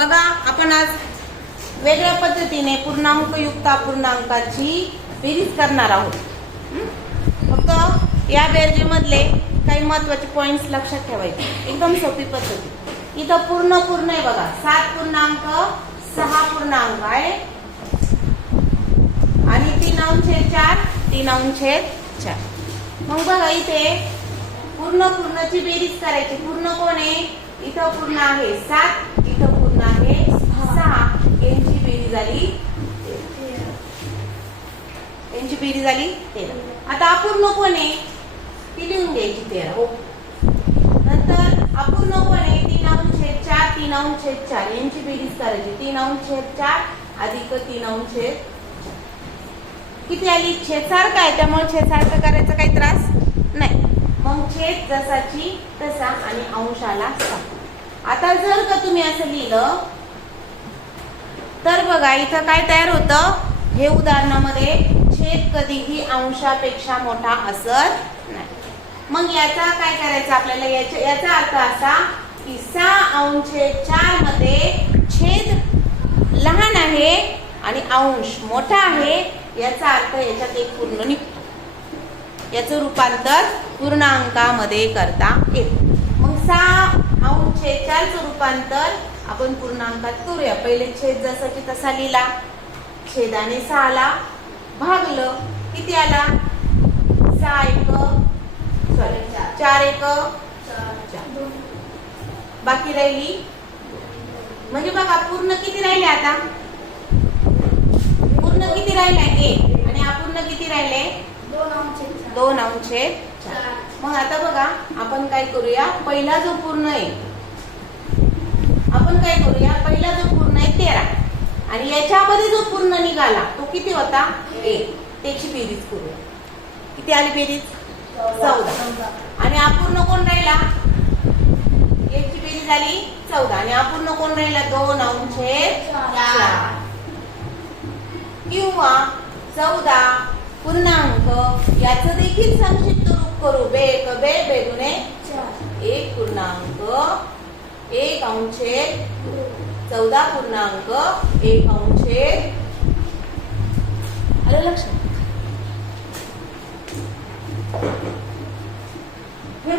बघा, आपण आज वेगळ्या पद्धतीने पूर्णांकयुक्त अपूर्णांकाची बेरीज करणार आहोत. फक्त या बेरजेमधले काही महत्त्वाचे पॉइंट्स लक्षात ठेवायचे. एकदम सोपी पद्धत. इथं पूर्ण आहे बघा. 7 पूर्णांक 6 पूर्णांक आहे आणि 3/4 3/4. मग बघा इथे पूर्णची बेरीज करायची. पूर्ण कोण आहे? इथं पूर्ण आहे 7, इथं पूर्ण आहे 6. यांची बेरीज झाली 13. आता अपूर्ण कोण आहे? ती लिहून घ्यायची 13. हो. नंतर अपूर्ण कोण आहे? 3/4 3/4. यांची बेरीज करायची. 3/4 अधिक 3/4 किती आली? छेद सारखा आहे त्यामुळे छेद सारखं करायचा काही त्रास नाही. मग छेद जसाची तसा आणि अंशाला 6. आता जर का तुम्ही असं लिहिलं तर बघा इथं काय तयार होतं? हे उदाहरणामध्ये छेद कधीही अंशापेक्षा मोठा असत नाही. मग याचा काय करायचं आपल्याला? याचा अर्थ असा की 6/4 मध्ये छेद लहान आहे आणि अंश मोठा आहे. याचा अर्थ याच्यात एक पूर्ण निघतो. याचं रूपांतर पूर्णांकामध्ये करता येते. मग 6/4 चं रूपांतर आपण पूर्णांकात करूया. पहिले छेद जसाची तसा लिहिला. छेदाने 6 ला भागलं. किती आला? 4 1 4. बाकी राहिली म्हणजे बघा पूर्ण किती राहिले? आता पूर्ण किती राहिले? 1. आणि अपूर्ण किती राहिले? 2/4. मग आता बघा आपण काय करूया? पहिला जो पूर्ण आहे आपण काय करूया? पहिला जो पूर्ण आहे 13 आणि याच्यामध्ये जो पूर्ण निघाला तो किती होता? 1. त्याची बेरीज करूया. किती आली बेरीज? 14. आणि अपूर्ण कोण राहिला? याची बेरीज झाली 14 आणि अपूर्ण कोण राहिला? 2/4 किंवा 14 पूर्णांक. याचं देखील संक्षिप्त रूप करू. बे दुने 1 पूर्णांक 1/4 14 पूर्णांक 1/4. आलं लक्षात?